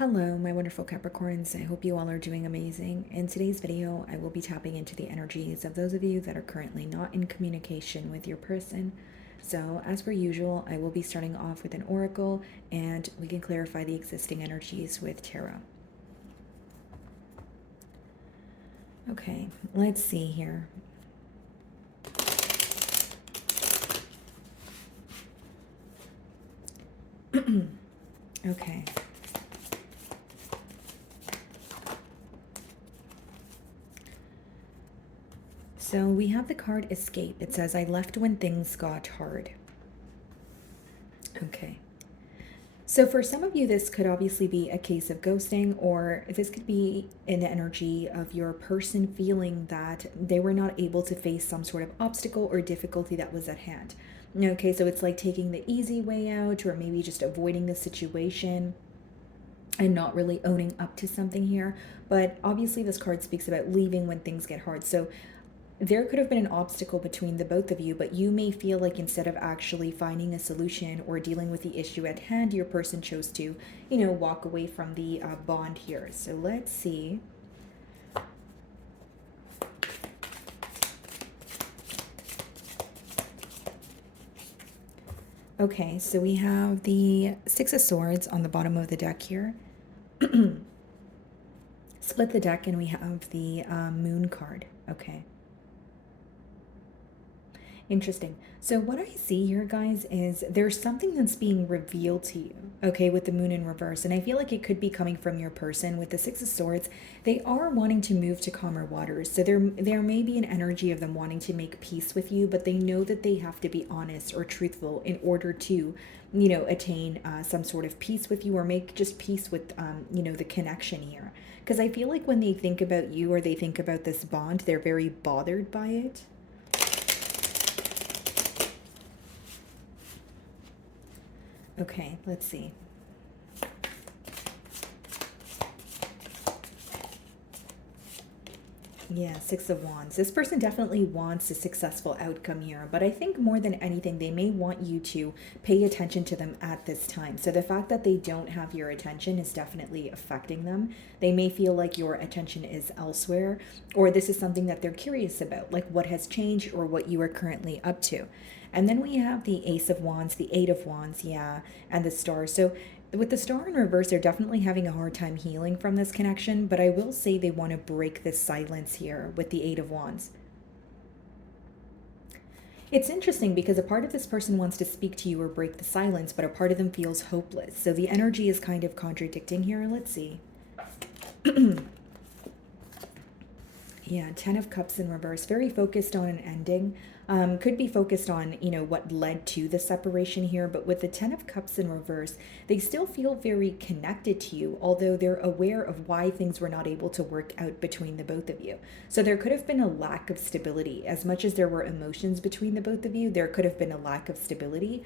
Hello, my wonderful Capricorns. I hope you all are doing amazing. In today's video, I will be tapping into the energies of those of you that are currently not in communication with your person. So, as per usual, I will be starting off with an oracle and we can clarify the existing energies with tarot. Okay, let's see here. Okay. So we have the card Escape. It says, I left when things got hard. Okay. So for some of you, this could obviously be a case of ghosting, or this could be an energy of your person feeling that they were not able to face some sort of obstacle or difficulty that was at hand. Okay, so it's like taking the easy way out, or maybe just avoiding the situation and not really owning up to something here. But obviously, this card speaks about leaving when things get hard. So there could have been an obstacle between the both of you, but you may feel like instead of actually finding a solution or dealing with the issue at hand, your person chose to, walk away from the bond here. So let's see. Okay, so we have the Six of Swords on the bottom of the deck here. Split the deck and we have the Moon card. Okay. Interesting. So what I see here, guys, is there's something that's being revealed to you, okay, with the moon in reverse. And I feel like it could be coming from your person. With the Six of Swords, they are wanting to move to calmer waters. So there may be an energy of them wanting to make peace with you, but they know that they have to be honest or truthful in order to, attain some sort of peace with you, or make just peace with, the connection here. Because I feel like when they think about you or they think about this bond, they're very bothered by it. Okay, let's see. Yeah, Six of Wands. This person definitely wants a successful outcome here, but I think more than anything, they may want you to pay attention to them at this time. So the fact that they don't have your attention is definitely affecting them. They may feel like your attention is elsewhere, or this is something that they're curious about, like what has changed or what you are currently up to. And then we have the Ace of Wands, the Eight of Wands, yeah, and the Star. So with the Star in reverse, they're definitely having a hard time healing from this connection, but I will say they want to break this silence here with the Eight of Wands. It's interesting because a part of this person wants to speak to you or break the silence, but a part of them feels hopeless. So the energy is kind of contradicting here. Let's see. Yeah, Ten of Cups in reverse, very focused on an ending. Could be focused on, what led to the separation here, but with the Ten of Cups in reverse, they still feel very connected to you, although they're aware of why things were not able to work out between the both of you. So there could have been a lack of stability. As much as there were emotions between the both of you, there could have been a lack of stability.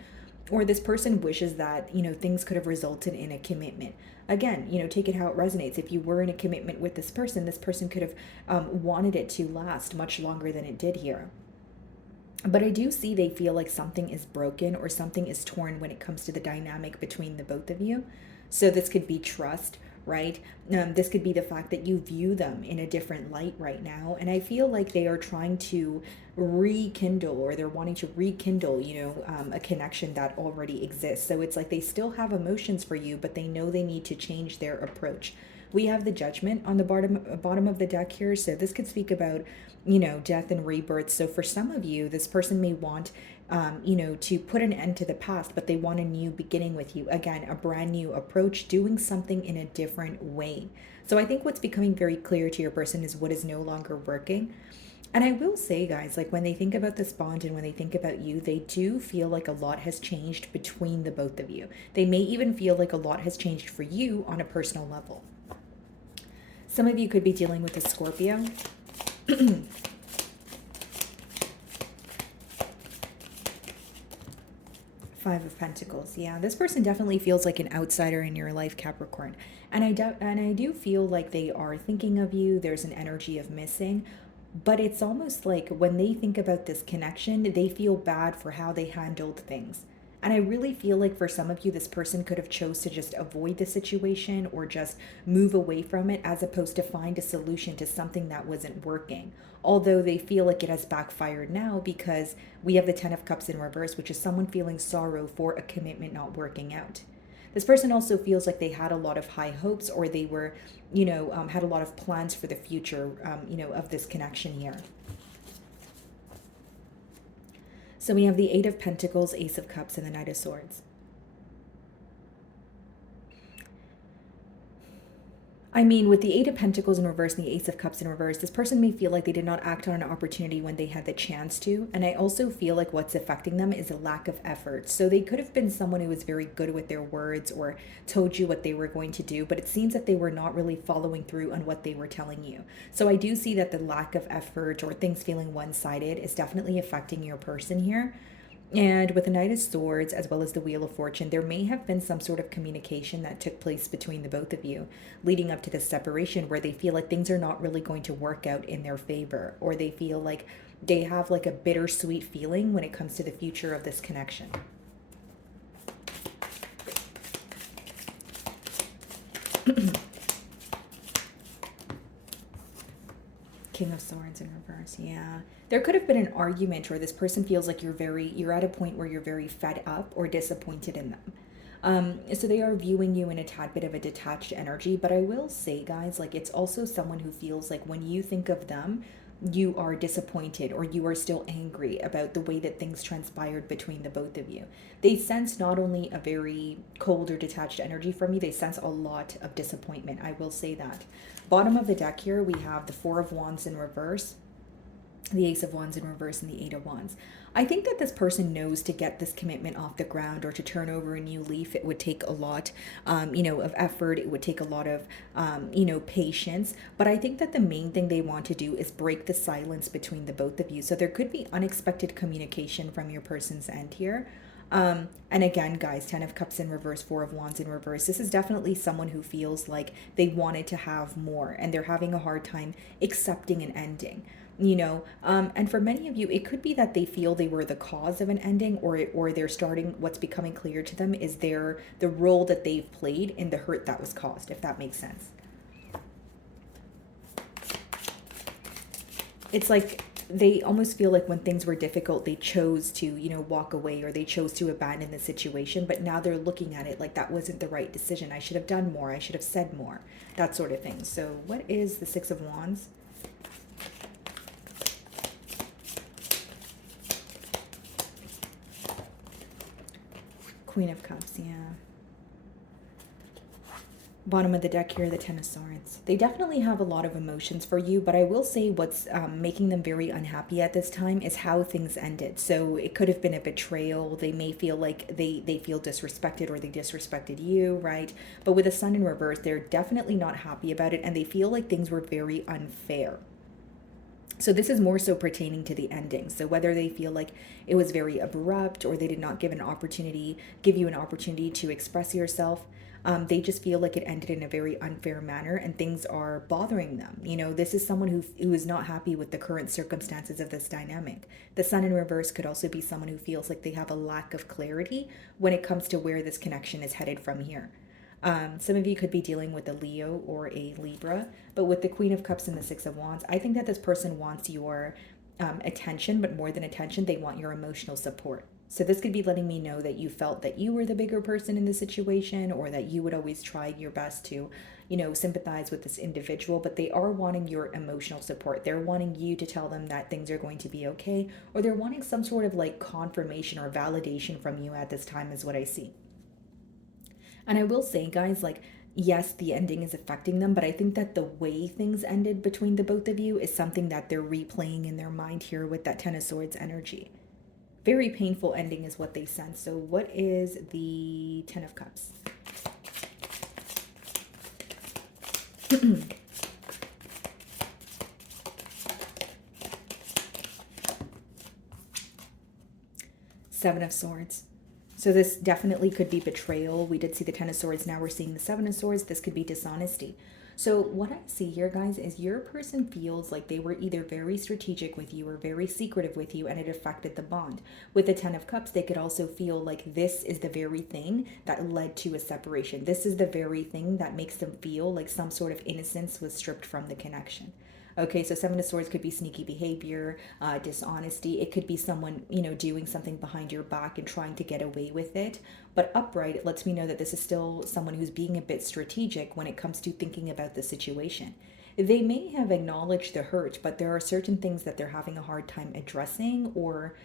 Or this person wishes that, things could have resulted in a commitment. Again, take it how it resonates. If you were in a commitment with this person could have wanted it to last much longer than it did here. But I do see they feel like something is broken or something is torn when it comes to the dynamic between the both of you. So this could be trust, right? This could be the fact that you view them in a different light right now. And I feel like they are trying to rekindle, or they're wanting to rekindle, a connection that already exists. So it's like they still have emotions for you, but they know they need to change their approach. We have the Judgment on the bottom of the deck here. So this could speak about, death and rebirth. So for some of you, this person may want, to put an end to the past, but they want a new beginning with you. Again, a brand new approach, doing something in a different way. So I think what's becoming very clear to your person is what is no longer working. And I will say, guys, like when they think about this bond and when they think about you, they do feel like a lot has changed between the both of you. They may even feel like a lot has changed for you on a personal level. Some of you could be dealing with a Scorpio. Five of Pentacles. Yeah, this person definitely feels like an outsider in your life, Capricorn. And I do feel like they are thinking of you. There's an energy of missing. But it's almost like when they think about this connection, they feel bad for how they handled things. And I really feel like for some of you, this person could have chose to just avoid the situation or just move away from it, as opposed to find a solution to something that wasn't working. Although they feel like it has backfired now, because we have the Ten of Cups in reverse, which is someone feeling sorrow for a commitment not working out. This person also feels like they had a lot of high hopes, or they were, had a lot of plans for the future, of this connection here. So we have the Eight of Pentacles, Ace of Cups, and the Knight of Swords. I mean, with the Eight of Pentacles in reverse and the Ace of Cups in reverse, this person may feel like they did not act on an opportunity when they had the chance to. And I also feel like what's affecting them is a lack of effort. So they could have been someone who was very good with their words or told you what they were going to do, but it seems that they were not really following through on what they were telling you. So I do see that the lack of effort or things feeling one-sided is definitely affecting your person here. And with the Knight of Swords, as well as the Wheel of Fortune, there may have been some sort of communication that took place between the both of you leading up to this separation, where they feel like things are not really going to work out in their favor, or they feel like they have like a bittersweet feeling when it comes to the future of this connection. King of Swords in reverse. Yeah. There could have been an argument where this person feels like you're at a point where you're very fed up or disappointed in them. So they are viewing you in a tad bit of a detached energy. But I will say, guys, like, it's also someone who feels like when you think of them, you are disappointed or you are still angry about the way that things transpired between the both of you. They sense not only a very cold or detached energy from you, they sense a lot of disappointment. I will say that. Bottom of the deck here, we have the Four of Wands in reverse, the Ace of Wands in reverse, and the Eight of Wands. I think that this person knows to get this commitment off the ground or to turn over a new leaf, it would take a lot, of effort. It would take a lot of, patience. But I think that the main thing they want to do is break the silence between the both of you. So there could be unexpected communication from your person's end here. And again, guys, Ten of Cups in reverse, Four of Wands in reverse. This is definitely someone who feels like they wanted to have more and they're having a hard time accepting an ending. And for many of you, it could be that they feel they were the cause of an ending, or they're starting, what's becoming clear to them is the role that they've played in the hurt that was caused, if that makes sense. It's like they almost feel like when things were difficult, they chose to, walk away, or they chose to abandon the situation. But now they're looking at it like that wasn't the right decision. I should have done more. I should have said more, that sort of thing. So what is the Six of Wands? Queen of Cups, yeah. Bottom of the deck here, the Ten of Swords. They definitely have a lot of emotions for you, but I will say what's making them very unhappy at this time is how things ended. So it could have been a betrayal. They may feel like they feel disrespected, or they disrespected you, right? But with the Sun in reverse, they're definitely not happy about it, and they feel like things were very unfair. So this is more so pertaining to the ending. So whether they feel like it was very abrupt, or they did not give you an opportunity to express yourself, they just feel like it ended in a very unfair manner, and things are bothering them. This is someone who is not happy with the current circumstances of this dynamic. The Sun in reverse could also be someone who feels like they have a lack of clarity when it comes to where this connection is headed from here. Some of you could be dealing with a Leo or a Libra, but with the Queen of Cups and the Six of Wands, I think that this person wants your attention, but more than attention, they want your emotional support. So this could be letting me know that you felt that you were the bigger person in the situation, or that you would always try your best to, sympathize with this individual, but they are wanting your emotional support. They're wanting you to tell them that things are going to be okay, or they're wanting some sort of like confirmation or validation from you at this time, is what I see. And I will say, guys, like, yes, the ending is affecting them, but I think that the way things ended between the both of you is something that they're replaying in their mind here with that Ten of Swords energy. Very painful ending is what they sense. So what is the Ten of Cups? Seven of Swords. So this definitely could be betrayal. We did see the Ten of Swords. Now we're seeing the Seven of Swords. This could be dishonesty. So what I see here, guys, is your person feels like they were either very strategic with you or very secretive with you, and it affected the bond. With the Ten of Cups, they could also feel like this is the very thing that led to a separation. This is the very thing that makes them feel like some sort of innocence was stripped from the connection. Okay, so Seven of Swords could be sneaky behavior, dishonesty. It could be someone, doing something behind your back and trying to get away with it. But upright, it lets me know that this is still someone who's being a bit strategic when it comes to thinking about the situation. They may have acknowledged the hurt, but there are certain things that they're having a hard time addressing or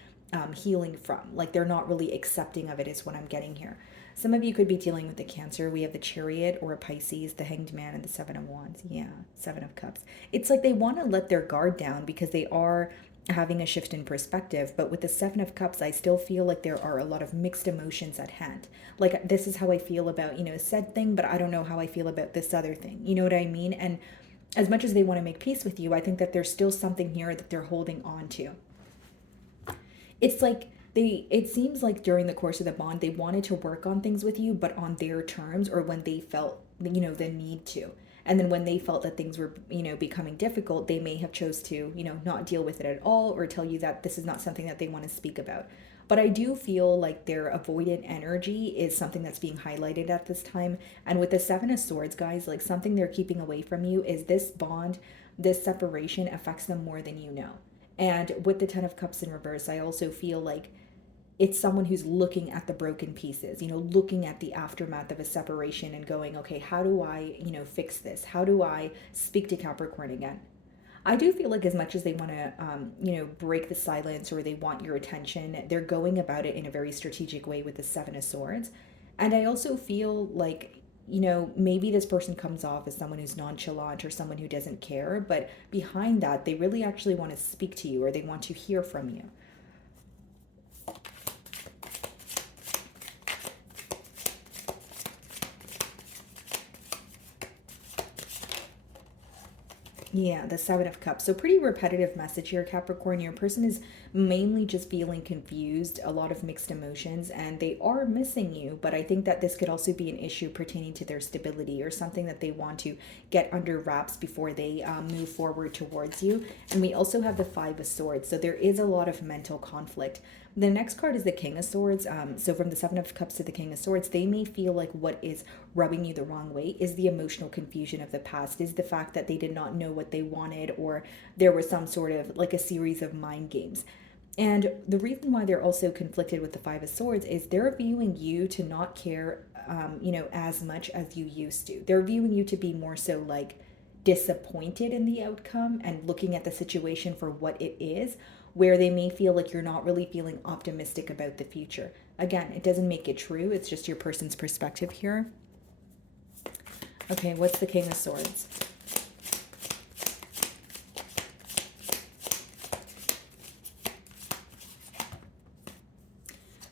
healing from. Like they're not really accepting of it, is what I'm getting here. Some of you could be dealing with the Cancer. We have the Chariot or a Pisces, the Hanged Man, and the Seven of Wands. Yeah, Seven of Cups. It's like they want to let their guard down because they are having a shift in perspective. But with the Seven of Cups, I still feel like there are a lot of mixed emotions at hand. Like this is how I feel about, said thing, but I don't know how I feel about this other thing. You know what I mean? And as much as they want to make peace with you, I think that there's still something here that they're holding on to. It's like it seems like during the course of the bond they wanted to work on things with you, but on their terms, or when they felt the need to. And then when they felt that things were becoming difficult, they may have chose to not deal with it at all, or tell you that this is not something that they want to speak about. But I do feel like their avoidant energy is something that's being highlighted at this time. And with the Seven of Swords, guys, like something they're keeping away from you is this bond, this separation affects them more than you know. And with the Ten of Cups in reverse, I also feel like it's someone who's looking at the broken pieces, looking at the aftermath of a separation and going, okay, how do I, fix this? How do I speak to Capricorn again? I do feel like as much as they want to, break the silence or they want your attention, they're going about it in a very strategic way with the Seven of Swords. And I also feel like, maybe this person comes off as someone who's nonchalant or someone who doesn't care, but behind that, they really actually want to speak to you or they want to hear from you. Yeah, the Seven of Cups. So pretty repetitive message here, Capricorn. Your person is mainly just feeling confused, a lot of mixed emotions, and they are missing you. But I think that this could also be an issue pertaining to their stability or something that they want to get under wraps before they move forward towards you. And we also have the Five of Swords. So there is a lot of mental conflict. The next card is the King of Swords. So from the Seven of Cups to the King of Swords, they may feel like what is rubbing you the wrong way is the emotional confusion of the past, is the fact that they did not know what they wanted, or there was some sort of like a series of mind games. And the reason why they're also conflicted with the Five of Swords is they're viewing you to not care, as much as you used to. They're viewing you to be more so like disappointed in the outcome and looking at the situation for what it is, where they may feel like you're not really feeling optimistic about the future. Again, it doesn't make it true. It's just your person's perspective here. Okay, what's the King of Swords?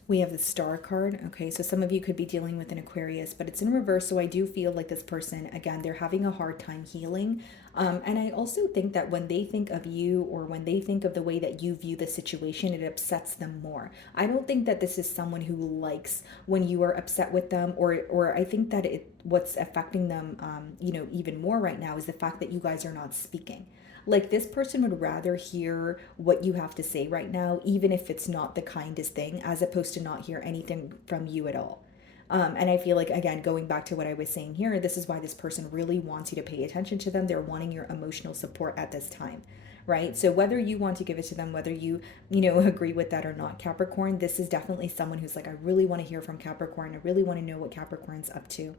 We have the Star card. Okay, so some of you could be dealing with an Aquarius, but it's in reverse. So I do feel like this person, again, they're having a hard time healing. And I also think that when they think of you or when they think of the way that you view the situation, it upsets them more. I don't think that this is someone who likes when you are upset with them, or I think that what's affecting them, even more right now is the fact that you guys are not speaking. Like this person would rather hear what you have to say right now, even if it's not the kindest thing, as opposed to not hear anything from you at all. And I feel like, again, going back to what I was saying here, this is why this person really wants you to pay attention to them. They're wanting your emotional support at this time, right? So whether you want to give it to them, whether you agree with that or not, Capricorn, this is definitely someone who's like, I really want to hear from Capricorn. I really want to know what Capricorn's up to.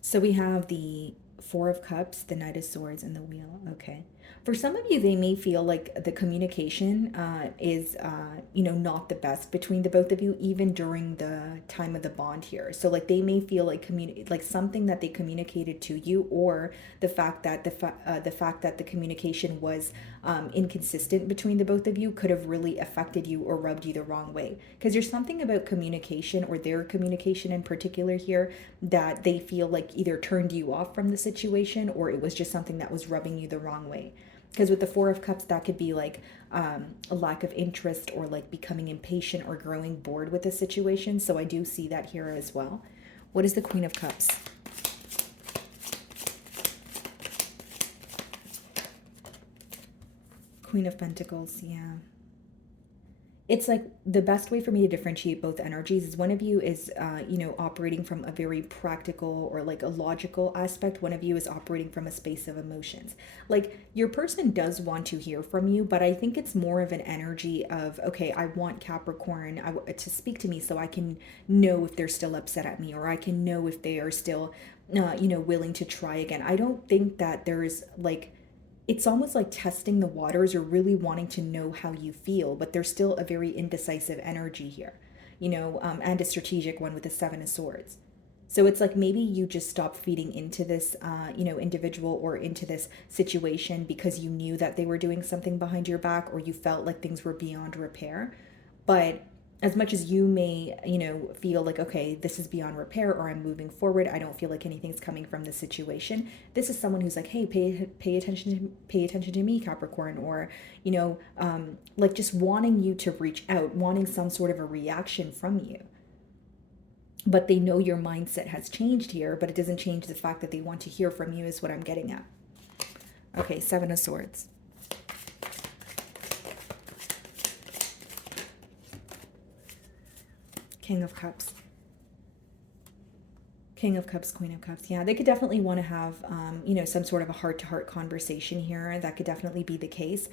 So we have the Four of Cups, the Knight of Swords, and the Wheel. Okay. For some of you, they may feel like the communication is, not the best between the both of you, even during the time of the bond here. So, like, they may feel like something that they communicated to you, or the fact that the fact that the communication was inconsistent between the both of you could have really affected you or rubbed you the wrong way. Because there's something about communication, or their communication in particular here, that they feel like either turned you off from the situation, or it was just something that was rubbing you the wrong way. Because with the Four of Cups, that could be like a lack of interest or like becoming impatient or growing bored with the situation. So I do see that here as well. What is the Queen of Cups? Queen of Pentacles, yeah. It's like the best way for me to differentiate both energies is one of you is, operating from a very practical or like a logical aspect. One of you is operating from a space of emotions. Like your person does want to hear from you, but I think it's more of an energy of, okay, I want Capricorn to speak to me so I can know if they're still upset at me, or I can know if they are still, willing to try again. I don't think that there's like, it's almost like testing the waters or really wanting to know how you feel, but there's still a very indecisive energy here, and a strategic one with the Seven of Swords. So it's like maybe you just stopped feeding into this, individual or into this situation because you knew that they were doing something behind your back, or you felt like things were beyond repair. But as much as you may, feel like, okay, this is beyond repair, or I'm moving forward, I don't feel like anything's coming from this situation. This is someone who's like, hey, pay attention to me, Capricorn, or, like just wanting you to reach out, wanting some sort of a reaction from you. But they know your mindset has changed here, but it doesn't change the fact that they want to hear from you, is what I'm getting at. Okay, Seven of Swords. King of Cups. King of Cups, Queen of Cups. Yeah, they could definitely want to have, some sort of a heart-to-heart conversation here. That could definitely be the case.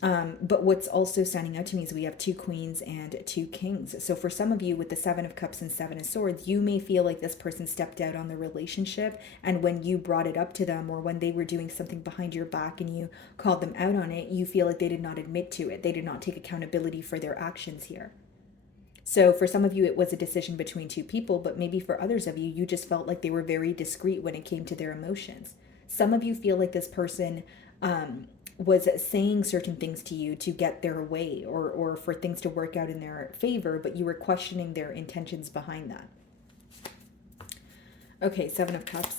But what's also standing out to me is we have two queens and two kings. So for some of you with the Seven of Cups and Seven of Swords, you may feel like this person stepped out on the relationship. And when you brought it up to them, or when they were doing something behind your back and you called them out on it, you feel like they did not admit to it. They did not take accountability for their actions here. So for some of you, it was a decision between two people, but maybe for others of you, you just felt like they were very discreet when it came to their emotions. Some of you feel like this person was saying certain things to you to get their way, or for things to work out in their favor, but you were questioning their intentions behind that. Okay, Seven of Cups.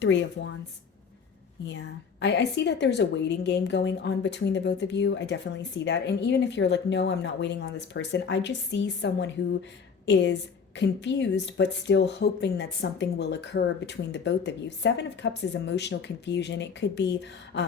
Three of Wands. Yeah, I see that there's a waiting game going on between the both of you. I definitely see that. And even if you're like, no, I'm not waiting on this person, I just see someone who is confused, but still hoping that something will occur between the both of you. Seven of Cups is emotional confusion. It could be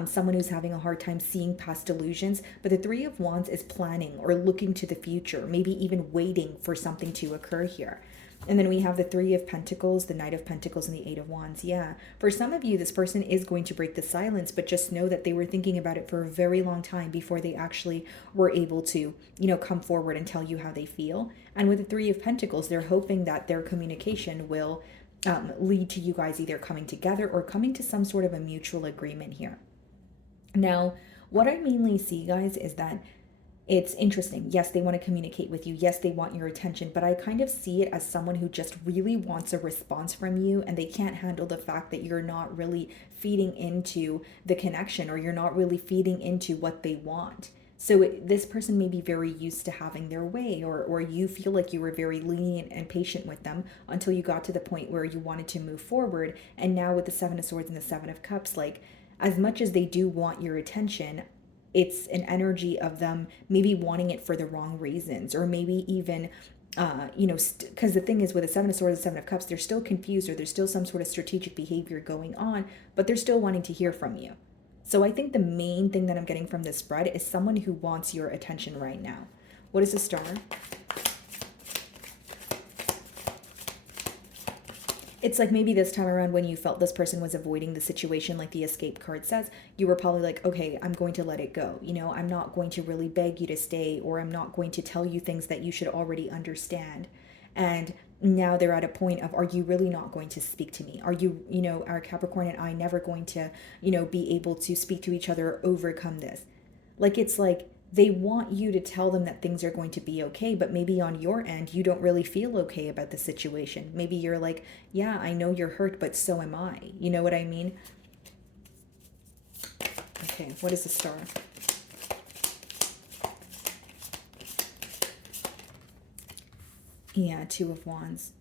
someone who's having a hard time seeing past illusions, but the Three of Wands is planning or looking to the future, maybe even waiting for something to occur here. And then we have the Three of Pentacles, the Knight of Pentacles, and the Eight of Wands. Yeah. For some of you, this person is going to break the silence, but just know that they were thinking about it for a very long time before they actually were able to, come forward and tell you how they feel. And with the Three of Pentacles, they're hoping that their communication will lead to you guys either coming together or coming to some sort of a mutual agreement here. Now, what I mainly see, guys, is that it's interesting. Yes, they want to communicate with you. Yes, they want your attention, but I kind of see it as someone who just really wants a response from you, and they can't handle the fact that you're not really feeding into the connection, or you're not really feeding into what they want. So this person may be very used to having their way, or you feel like you were very lenient and patient with them until you got to the point where you wanted to move forward. And now with the Seven of Swords and the Seven of Cups, like, as much as they do want your attention, it's an energy of them maybe wanting it for the wrong reasons, or maybe even, because the thing is with the Seven of Swords and Seven of Cups, they're still confused, or there's still some sort of strategic behavior going on, but they're still wanting to hear from you. So I think the main thing that I'm getting from this spread is someone who wants your attention right now. What is the Star? It's like maybe this time around when you felt this person was avoiding the situation, like the Escape card says, you were probably like, okay, I'm going to let it go. I'm not going to really beg you to stay, or I'm not going to tell you things that you should already understand. And now they're at a point of, are you really not going to speak to me? Are you, are Capricorn and I never going to, be able to speak to each other or overcome this? Like, it's like, they want you to tell them that things are going to be okay, but maybe on your end, you don't really feel okay about the situation. Maybe you're like, yeah, I know you're hurt, but so am I. You know what I mean? Okay, what is the Star? Yeah, Two of Wands.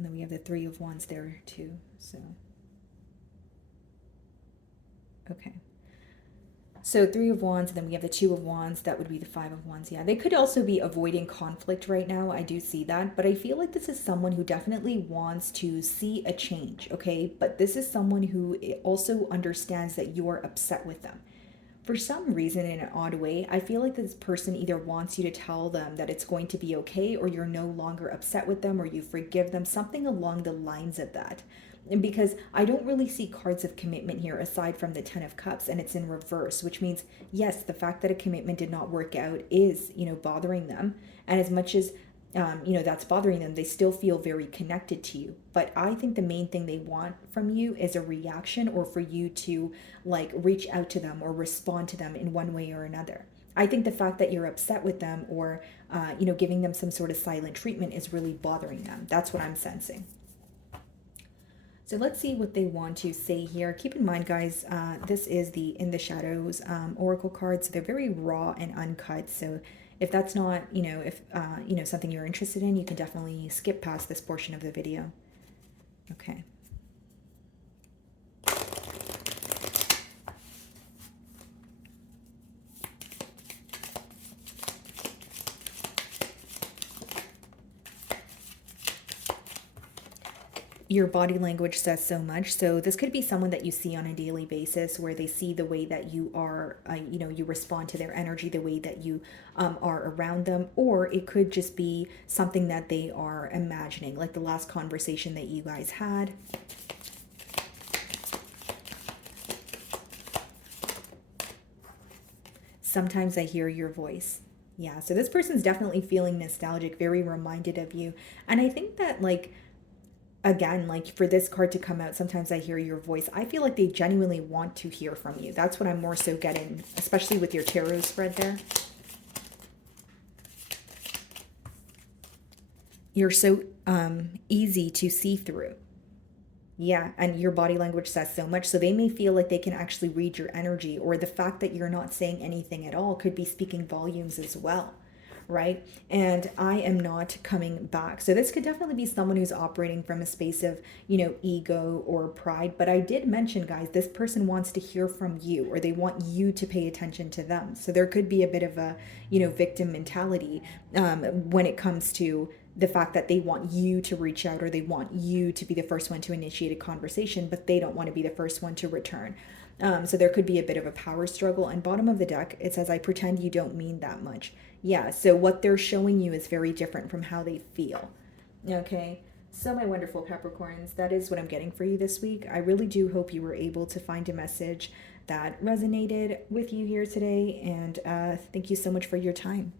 And then we have the Three of Wands there too. So, okay. So Three of Wands, and then we have the Two of Wands. That would be the Five of Wands. Yeah, they could also be avoiding conflict right now. I do see that. But I feel like this is someone who definitely wants to see a change, okay? But this is someone who also understands that you're upset with them. For some reason, in an odd way, I feel like this person either wants you to tell them that it's going to be okay, or you're no longer upset with them, or you forgive them, something along the lines of that. And because I don't really see cards of commitment here aside from the Ten of Cups, and it's in reverse, which means, yes, the fact that a commitment did not work out is, bothering them. And as much as that's bothering them, they still feel very connected to you. But I think the main thing they want from you is a reaction, or for you to like reach out to them or respond to them in one way or another. I think the fact that you're upset with them, or giving them some sort of silent treatment, is really bothering them. That's what I'm sensing. So let's see what they want to say here. Keep in mind, guys, this is the In the Shadows Oracle cards. So they're very raw and uncut. So if that's not, if, something you're interested in, you can definitely skip past this portion of the video. Okay. Your body language says so much. So this could be someone that you see on a daily basis, where they see the way that you are, you respond to their energy, the way that you are around them. Or it could just be something that they are imagining, like the last conversation that you guys had. Sometimes I hear your voice. Yeah, so this person's definitely feeling nostalgic, very reminded of you. And I think that, like, again, like for this card to come out, sometimes I hear your voice, I feel like they genuinely want to hear from you. That's what I'm more so getting, especially with your tarot spread there. You're so easy to see through. Yeah, and your body language says so much. So they may feel like they can actually read your energy, or the fact that you're not saying anything at all could be speaking volumes as well. Right? And I am not coming back. So this could definitely be someone who's operating from a space of, ego or pride. But I did mention, guys, this person wants to hear from you, or they want you to pay attention to them. So there could be a bit of a, victim mentality when it comes to the fact that they want you to reach out, or they want you to be the first one to initiate a conversation, but they don't want to be the first one to return. So there could be a bit of a power struggle. And bottom of the deck, it says, I pretend you don't mean that much. Yeah, so what they're showing you is very different from how they feel. Okay, so my wonderful Capricorns, that is what I'm getting for you this week. I really do hope you were able to find a message that resonated with you here today. And thank you so much for your time.